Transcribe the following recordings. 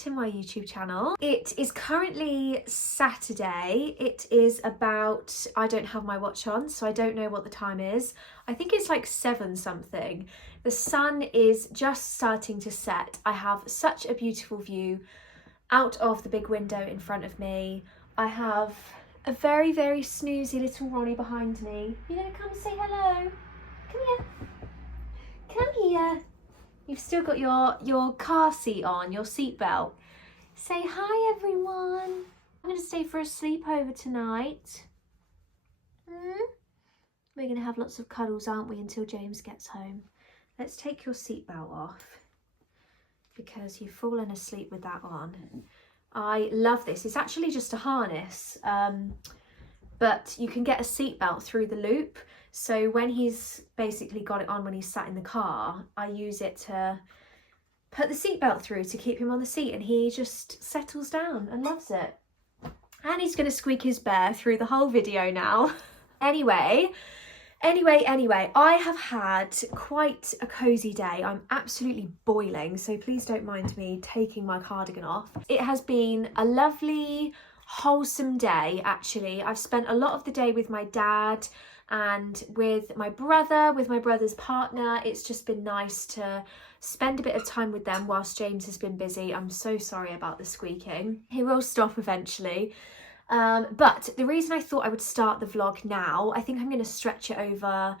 to my YouTube channel. It is currently Saturday. It is about, I don't have my watch on, so I don't know what the time is. I think it's like 7 something. The sun is just starting to set. I have such a beautiful view out of the big window in front of me. I have a very, very snoozy little Ronnie behind me. You gonna come say hello? Come here. Come here. You've still got your car seat on, your seatbelt. Say hi, everyone. I'm going to stay for a sleepover tonight. We're going to have lots of cuddles, aren't we, until James gets home. Let's take your seatbelt off because you've fallen asleep with that on. I love this. It's actually just a harness, but you can get a seatbelt through the loop. So when he's basically got it on when he's sat in the car, I use it to put the seatbelt through to keep him on the seat, and he just settles down and loves it. And he's going to squeak his bear through the whole video now. Anyway, I have had quite a cozy day. I'm absolutely boiling, so please don't mind me taking my cardigan off. It has been a lovely, wholesome day, actually. I've spent a lot of the day with my dad and with my brother, with my brother's partner. It's just been nice to spend a bit of time with them whilst James has been busy. I'm so sorry about the squeaking. He will stop eventually. But the reason I thought I would start the vlog now, I think I'm going to stretch it over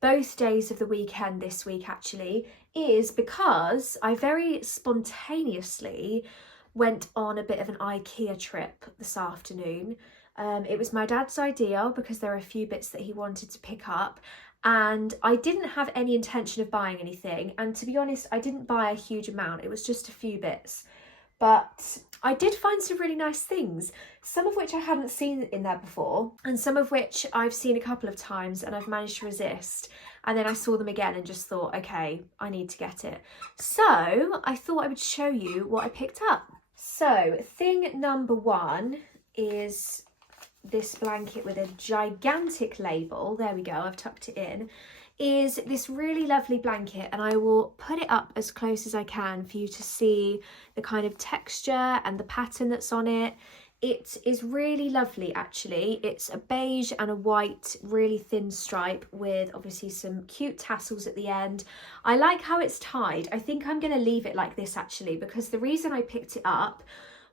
both days of the weekend this week actually, is because I very spontaneously went on a bit of an Ikea trip this afternoon. It was my dad's idea because there are a few bits that he wanted to pick up, and I didn't have any intention of buying anything, and to be honest I didn't buy a huge amount. It was just a few bits, but I did find some really nice things, some of which I hadn't seen in there before and some of which I've seen a couple of times and I've managed to resist, and then I saw them again and just thought, okay, I need to get it. So I thought I would show you what I picked up. So thing number one is this blanket with a gigantic label. There we go, I've tucked it in. Is this really lovely blanket, and I will put it up as close as I can for you to see the kind of texture and the pattern that's on it. It is really lovely actually. It's a beige and a white really thin stripe with obviously some cute tassels at the end. I like how it's tied. I think I'm going to leave it like this actually, because the reason I picked it up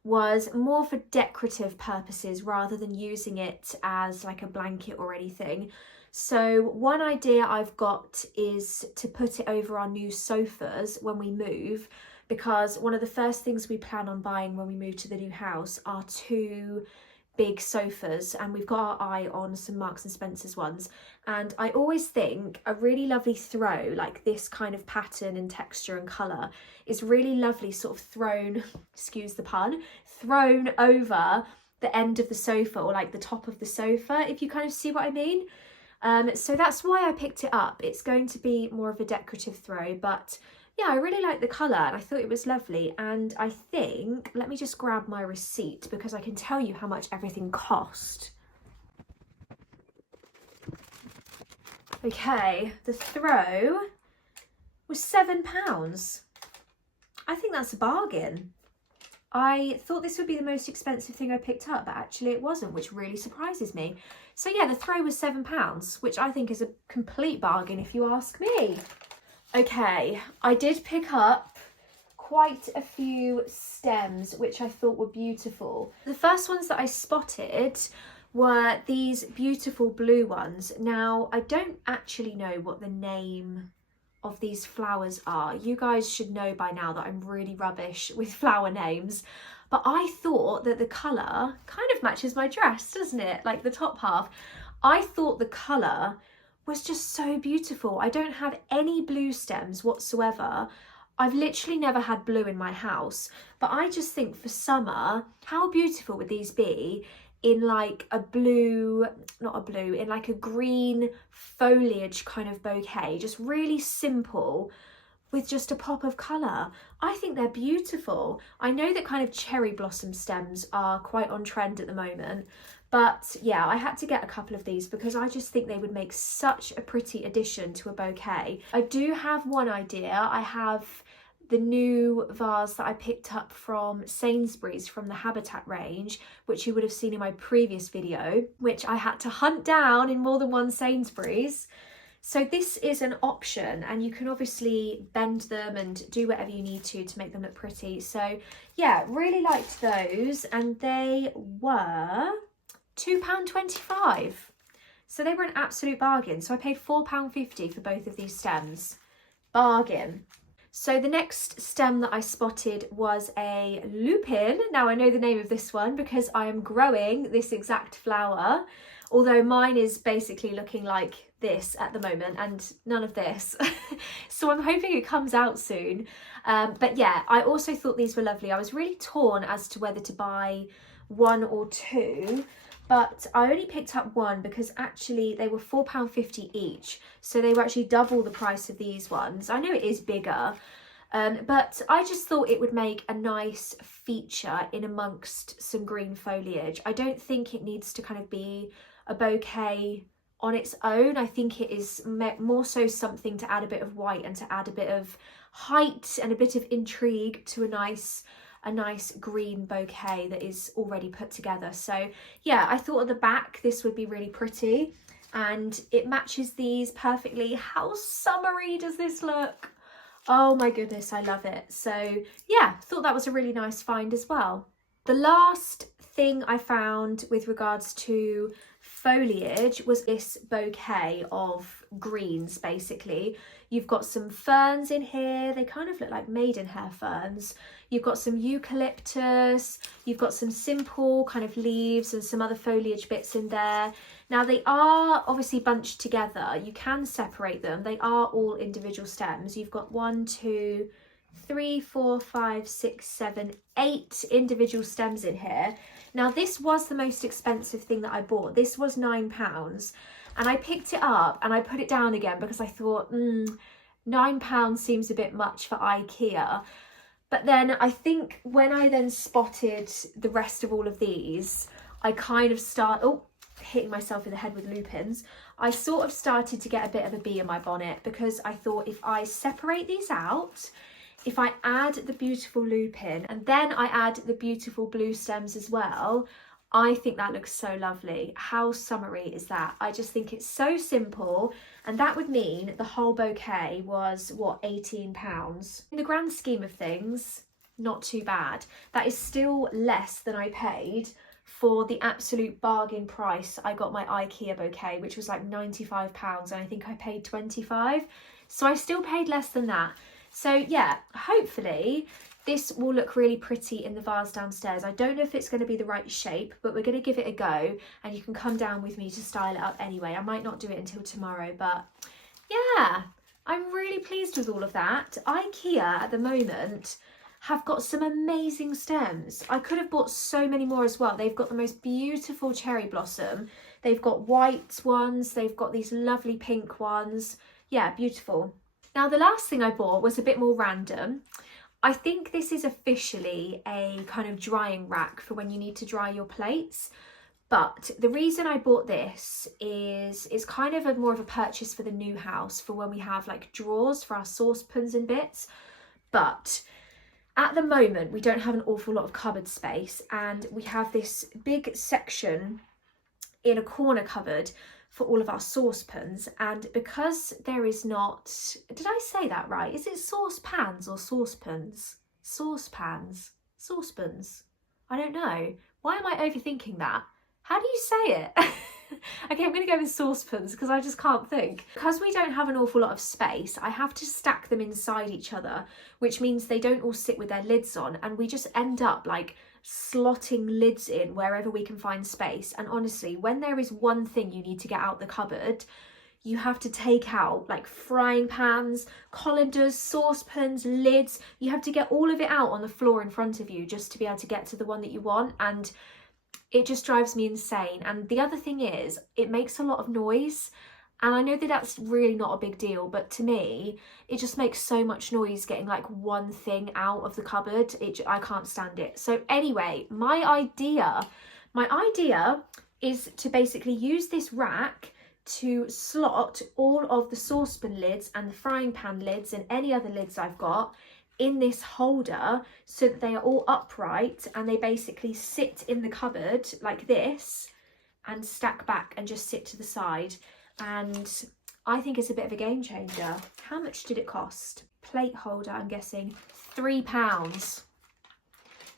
was more for decorative purposes rather than using it as like a blanket or anything. So one idea I've got is to put it over our new sofas when we move, because one of the first things we plan on buying when we move to the new house are 2 big sofas, and we've got our eye on some Marks and Spencer's ones, and I always think a really lovely throw like this kind of pattern and texture and colour is really lovely, sort of thrown, excuse the pun, thrown over the end of the sofa or like the top of the sofa, if you kind of see what I mean. So that's why I picked it up. It's going to be more of a decorative throw, but yeah, I really like the colour and I thought it was lovely. And I think, let me just grab my receipt because I can tell you how much everything cost. Okay, the throw was £7. I think that's a bargain. I thought this would be the most expensive thing I picked up, but actually it wasn't, which really surprises me. So yeah, the throw was £7, which I think is a complete bargain if you ask me. Okay, I did pick up quite a few stems, which I thought were beautiful. The first ones that I spotted were these beautiful blue ones. Now, I don't actually know what the name of these flowers are. You guys should know by now that I'm really rubbish with flower names, but I thought that the colour kind of matches my dress, doesn't it? Like the top half. I thought the colour was just so beautiful. I don't have any blue stems whatsoever. I've literally never had blue in my house, but I just think for summer, how beautiful would these be in like a blue, not a blue, in like a green foliage kind of bouquet, just really simple with just a pop of colour. I think they're beautiful. I know that kind of cherry blossom stems are quite on trend at the moment, but yeah, I had to get a couple of these because I just think they would make such a pretty addition to a bouquet. I do have one idea. I have the new vase that I picked up from Sainsbury's from the Habitat range, which you would have seen in my previous video, which I had to hunt down in more than one Sainsbury's. So this is an option, and you can obviously bend them and do whatever you need to make them look pretty. So yeah, really liked those, and they were £2.25. So they were an absolute bargain. So I paid £4.50 for both of these stems. Bargain. So the next stem that I spotted was a lupin. Now I know the name of this one because I am growing this exact flower, although mine is basically looking like this at the moment and none of this. So I'm hoping it comes out soon. But yeah, I also thought these were lovely. I was really torn as to whether to buy one or two, but I only picked up one because actually they were £4.50 each. So they were actually double the price of these ones. I know it is bigger, but I just thought it would make a nice feature in amongst some green foliage. I don't think it needs to kind of be a bouquet on its own. I think it is more so something to add a bit of white and to add a bit of height and a bit of intrigue to a nice green bouquet that is already put together. So yeah, I thought at the back this would be really pretty and it matches these perfectly. How summery does this look? Oh my goodness, I love it. So yeah, thought that was a really nice find as well. The last thing I found with regards to foliage was this bouquet of greens. Basically, you've got some ferns in here. They kind of look like maidenhair ferns. You've got some eucalyptus, you've got some simple kind of leaves and some other foliage bits in there. Now they are obviously bunched together. You can separate them. They are all individual stems. You've got 1, 2, 3, 4, 5, 6, 7, 8 individual stems in here. Now this was the most expensive thing that I bought. This was £9, and I picked it up and I put it down again because I thought £9 seems a bit much for Ikea. But then I think when I then spotted the rest of all of these, I kind of hitting myself in the head with lupins. I sort of started to get a bit of a bee in my bonnet because I thought if I separate these out, if I add the beautiful lupin and then I add the beautiful blue stems as well, I think that looks so lovely. How summery is that? I just think it's so simple, and that would mean the whole bouquet was, what, £18? In the grand scheme of things, not too bad. That is still less than I paid for the absolute bargain price I got my Ikea bouquet, which was like £95, and I think I paid 25. So I still paid less than that. So yeah, hopefully this will look really pretty in the vase downstairs. I don't know if it's going to be the right shape, but we're going to give it a go, and you can come down with me to style it up anyway. I might not do it until tomorrow, but yeah, I'm really pleased with all of that. Ikea at the moment have got some amazing stems. I could have bought so many more as well. They've got the most beautiful cherry blossom. They've got white ones. They've got these lovely pink ones. Yeah, beautiful. Now, the last thing I bought was a bit more random. I think this is officially a kind of drying rack for when you need to dry your plates. But the reason I bought this is it's kind of more of a purchase for the new house, for when we have like drawers for our saucepans and bits. But at the moment, we don't have an awful lot of cupboard space, and we have this big section in a corner cupboard for all of our saucepans. And because there is not, did I say that right? Is it saucepans or saucepans? Saucepans? Saucepans? I don't know. Why am I overthinking that? How do you say it? Okay, I'm going to go with saucepans because I just can't think. Because we don't have an awful lot of space, I have to stack them inside each other, which means they don't all sit with their lids on, and we just end up like slotting lids in wherever we can find space. And honestly, when there is one thing you need to get out the cupboard, you have to take out like frying pans, colanders, saucepans, lids. You have to get all of it out on the floor in front of you just to be able to get to the one that you want, and it just drives me insane. And the other thing is, it makes a lot of noise, and I know that that's really not a big deal, but to me it just makes so much noise getting like one thing out of the cupboard. I can't stand it. So anyway, my idea is to basically use this rack to slot all of the saucepan lids and the frying pan lids and any other lids I've got in this holder so that they are all upright and they basically sit in the cupboard like this and stack back and just sit to the side. And I think it's a bit of a game changer. How much did it cost? Plate holder, I'm guessing £3.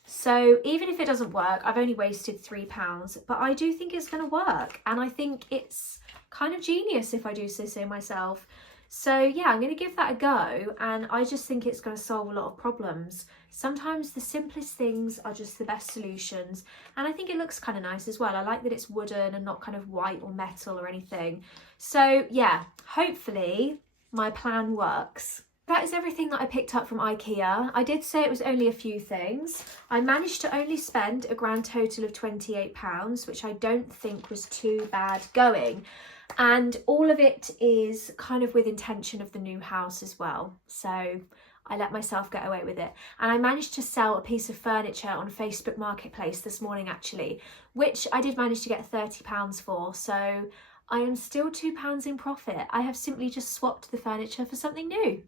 So even if it doesn't work, I've only wasted £3, but I do think it's going to work. And I think it's kind of genius, if I do say myself. So yeah, I'm going to give that a go, and I just think it's going to solve a lot of problems. Sometimes the simplest things are just the best solutions, and I think it looks kind of nice as well. I like that it's wooden and not kind of white or metal or anything. So yeah, hopefully my plan works. That is everything that I picked up from Ikea. I did say it was only a few things. I managed to only spend a grand total of £28, which I don't think was too bad going. And all of it is kind of with intention of the new house as well. So I let myself get away with it. And I managed to sell a piece of furniture on Facebook Marketplace this morning actually, which I did manage to get £30 for. So I am still £2 in profit. I have simply just swapped the furniture for something new.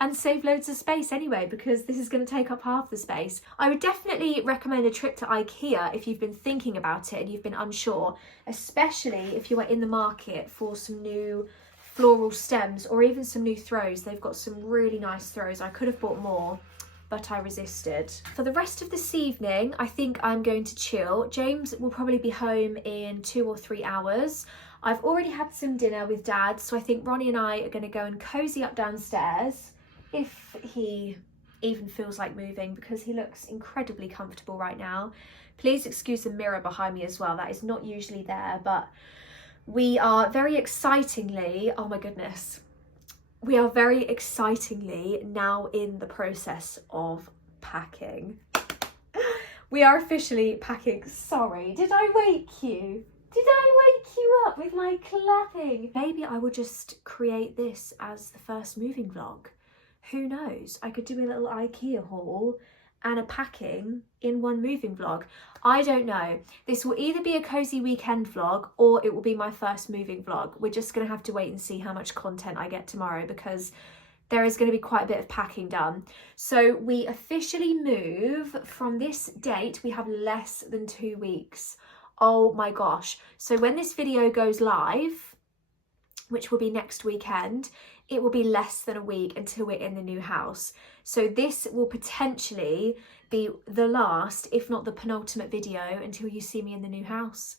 And save loads of space anyway, because this is going to take up half the space. I would definitely recommend a trip to Ikea if you've been thinking about it and you've been unsure, especially if you are in the market for some new floral stems or even some new throws. They've got some really nice throws. I could have bought more, but I resisted. For the rest of this evening, I think I'm going to chill. James will probably be home in 2 or 3 hours. I've already had some dinner with Dad, so I think Ronnie and I are going to go and cozy up downstairs, if he even feels like moving, because he looks incredibly comfortable right now. Please excuse the mirror behind me as well. That is not usually there, but we are very excitingly, oh my goodness, we are very excitingly now in the process of packing. We are officially packing. Sorry, did I wake you? Did I wake you up with my clapping? Maybe I will just create this as the first moving vlog. Who knows? I could do a little Ikea haul and a packing in one moving vlog. I don't know. This will either be a cozy weekend vlog or it will be my first moving vlog. We're just going to have to wait and see how much content I get tomorrow, because there is going to be quite a bit of packing done. So we officially move from this date. We have less than 2 weeks. Oh my gosh. So when this video goes live, which will be next weekend, it will be less than a week until we're in the new house. So this will potentially be the last, if not the penultimate video until you see me in the new house.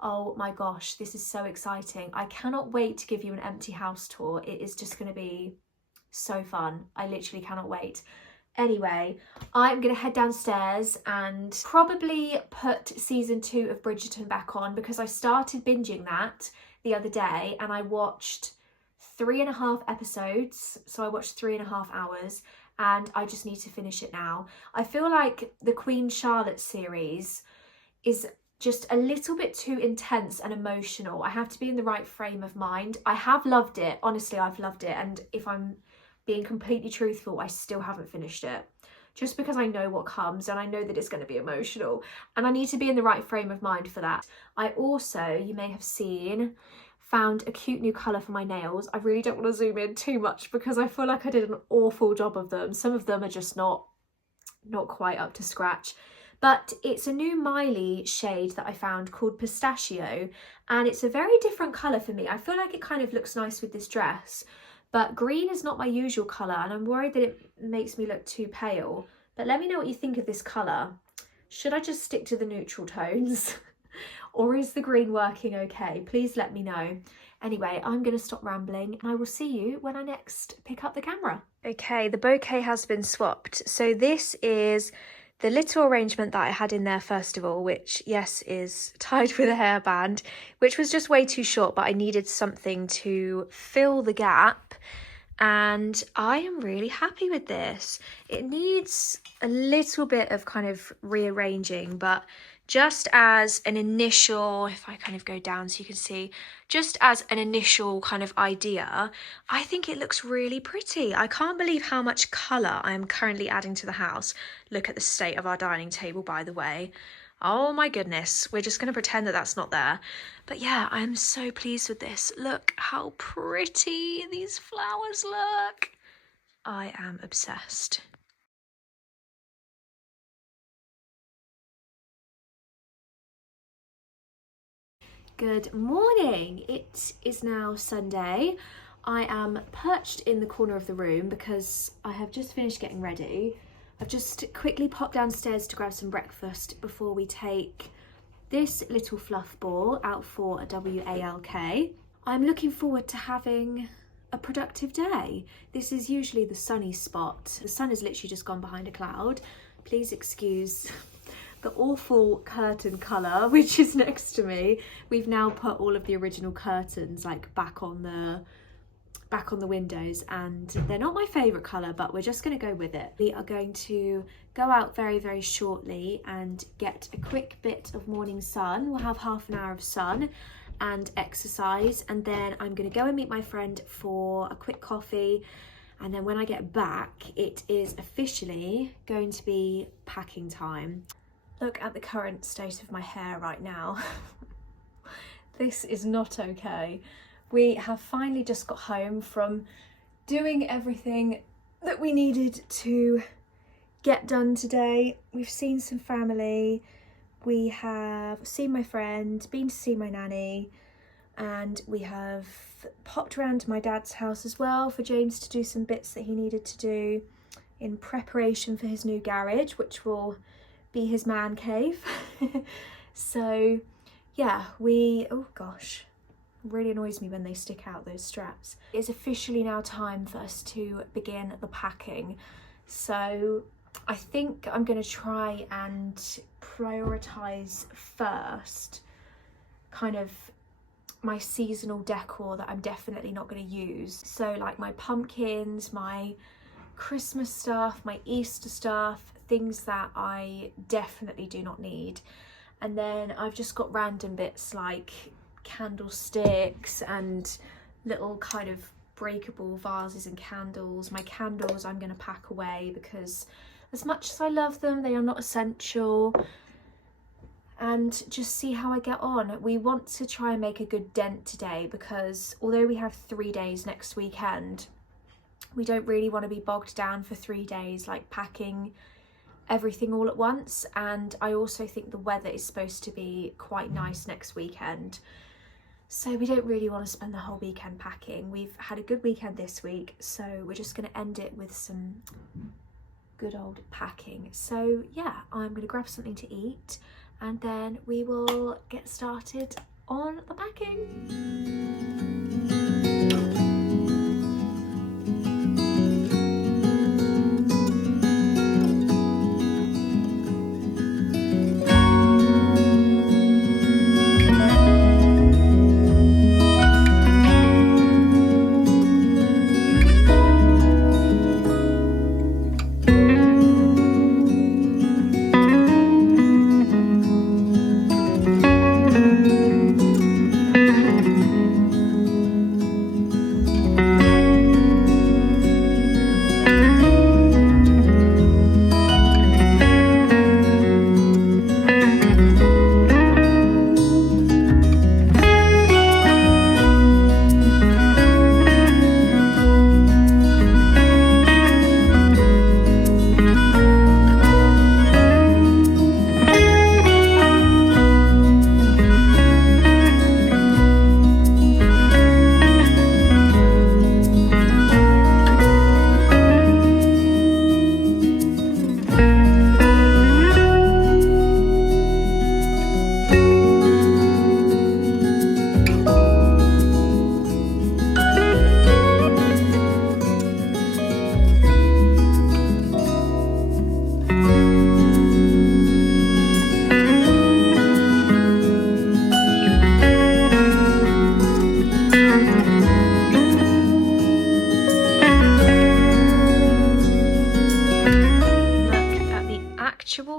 Oh my gosh, this is so exciting. I cannot wait to give you an empty house tour. It is just going to be so fun. I literally cannot wait. Anyway, I'm going to head downstairs and probably put season 2 of Bridgerton back on, because I started binging that the other day and I watched 3.5 episodes. So I watched 3.5 hours and I just need to finish it now. I feel like the Queen Charlotte series is just a little bit too intense and emotional. I have to be in the right frame of mind. I have loved it. Honestly, I've loved it. And if I'm being completely truthful, I still haven't finished it, just because I know what comes and I know that it's going to be emotional and I need to be in the right frame of mind for that. I also, you may have seen, found a cute new colour for my nails. I really don't want to zoom in too much because I feel like I did an awful job of them. Some of them are just not quite up to scratch. But it's a new Miley shade that I found called Pistachio, and it's a very different colour for me. I feel like it kind of looks nice with this dress. But green is not my usual colour and I'm worried that it makes me look too pale. But let me know what you think of this colour. Should I just stick to the neutral tones? Or is the green working okay? Please let me know. Anyway, I'm going to stop rambling and I will see you when I next pick up the camera. Okay, the bouquet has been swapped. So this is the little arrangement that I had in there first of all, which, yes, is tied with a hairband, which was just way too short, but I needed something to fill the gap. And I am really happy with this. It needs a little bit of kind of rearranging, but just as an initial, if I kind of go down so you can see, just as an initial kind of idea, I think it looks really pretty. I can't believe how much colour I am currently adding to the house. Look at the state of our dining table, by the way. Oh my goodness, we're just going to pretend that that's not there. But yeah, I'm so pleased with this. Look how pretty these flowers look. I am obsessed. Good morning. It is now Sunday. I am perched in the corner of the room because I have just finished getting ready. I've just quickly popped downstairs to grab some breakfast before we take this little fluff ball out for a WALK. I'm looking forward to having a productive day. This is usually the sunny spot. The sun has literally just gone behind a cloud. Please excuse the awful curtain colour which is next to me. We've now put all of the original curtains like back on the windows, and they're not my favourite colour, but we're just going to go with it. We are going to go out very, very shortly and get a quick bit of morning sun. We'll have half an hour of sun and exercise, and then I'm going to go and meet my friend for a quick coffee, and then when I get back it is officially going to be packing time. Look at the current state of my hair right now. This is not okay. We have finally just got home from doing everything that we needed to get done today. We've seen some family, we have seen my friend, been to see my nanny, and we have popped around to my dad's house as well for James to do some bits that he needed to do in preparation for his new garage, which will be his man cave. So yeah, oh gosh, really annoys me when they stick out, those straps. It's officially now time for us to begin the packing. So I think I'm going to try and prioritise first kind of my seasonal decor that I'm definitely not going to use. So like my pumpkins, my Christmas stuff, my Easter stuff, things that I definitely do not need. And then I've just got random bits like candlesticks and little kind of breakable vases and candles. My candles I'm going to pack away because as much as I love them, they are not essential, and just see how I get on. We want to try and make a good dent today because although we have 3 days next weekend, we don't really want to be bogged down for 3 days like packing everything all at once. And I also think the weather is supposed to be quite nice next weekend, so we don't really want to spend the whole weekend packing. We've had a good weekend this week, so we're just going to end it with some good old packing. So yeah, I'm going to grab something to eat and then we will get started on the packing.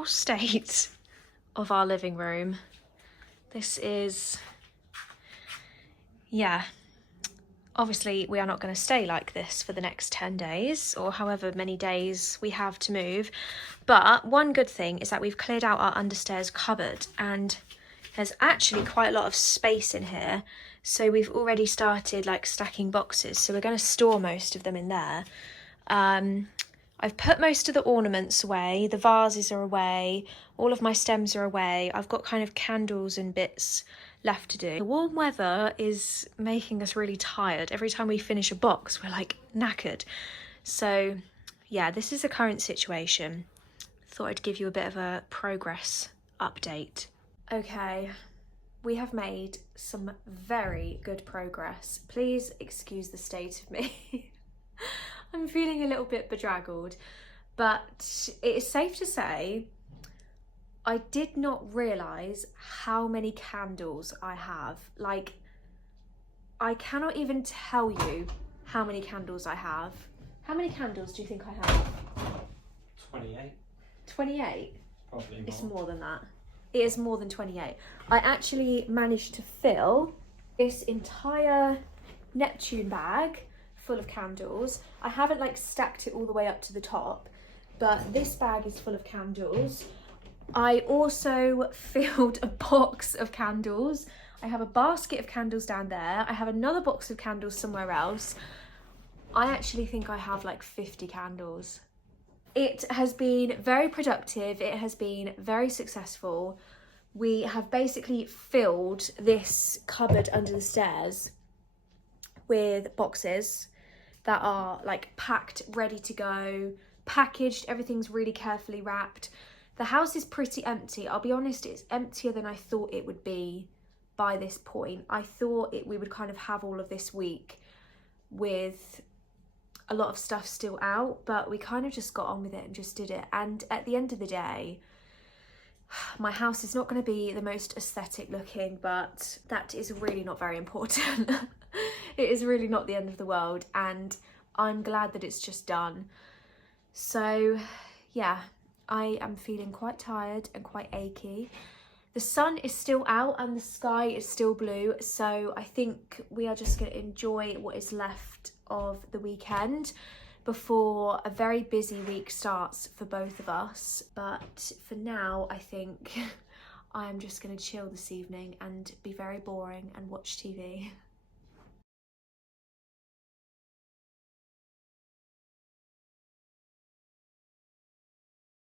State of our living room. This is, yeah, obviously we are not going to stay like this for the next 10 days or however many days we have to move, but one good thing is that we've cleared out our understairs cupboard and there's actually quite a lot of space in here, so we've already started like stacking boxes, so we're going to store most of them in there. I've put most of the ornaments away, the vases are away, all of my stems are away. I've got kind of candles and bits left to do. The warm weather is making us really tired. Every time we finish a box, we're like knackered. So yeah, this is the current situation. Thought I'd give you a bit of a progress update. Okay, we have made some very good progress. Please excuse the state of me. I'm feeling a little bit bedraggled, but it is safe to say I did not realise how many candles I have. Like, I cannot even tell you how many candles I have. How many candles do you think I have? 28. 28? Probably more. It's more than that. It is more than 28. I actually managed to fill this entire Neptune bag full of candles. I haven't like stacked it all the way up to the top, but this bag is full of candles. I also filled a box of candles. I have a basket of candles down there. I have another box of candles somewhere else. I actually think I have like 50 candles. It has been very productive. It has been very successful. We have basically filled this cupboard under the stairs with boxes that are like packed, ready to go, packaged. Everything's really carefully wrapped. The house is pretty empty. I'll be honest, it's emptier than I thought it would be by this point. I thought we would kind of have all of this week with a lot of stuff still out, but we kind of just got on with it and just did it. And at the end of the day, my house is not going to be the most aesthetic looking, but that is really not very important. It is really not the end of the world, and I'm glad that it's just done. So yeah, I am feeling quite tired and quite achy. The sun is still out and the sky is still blue, so I think we are just going to enjoy what is left of the weekend before a very busy week starts for both of us. But for now, I think I'm just going to chill this evening and be very boring and watch TV.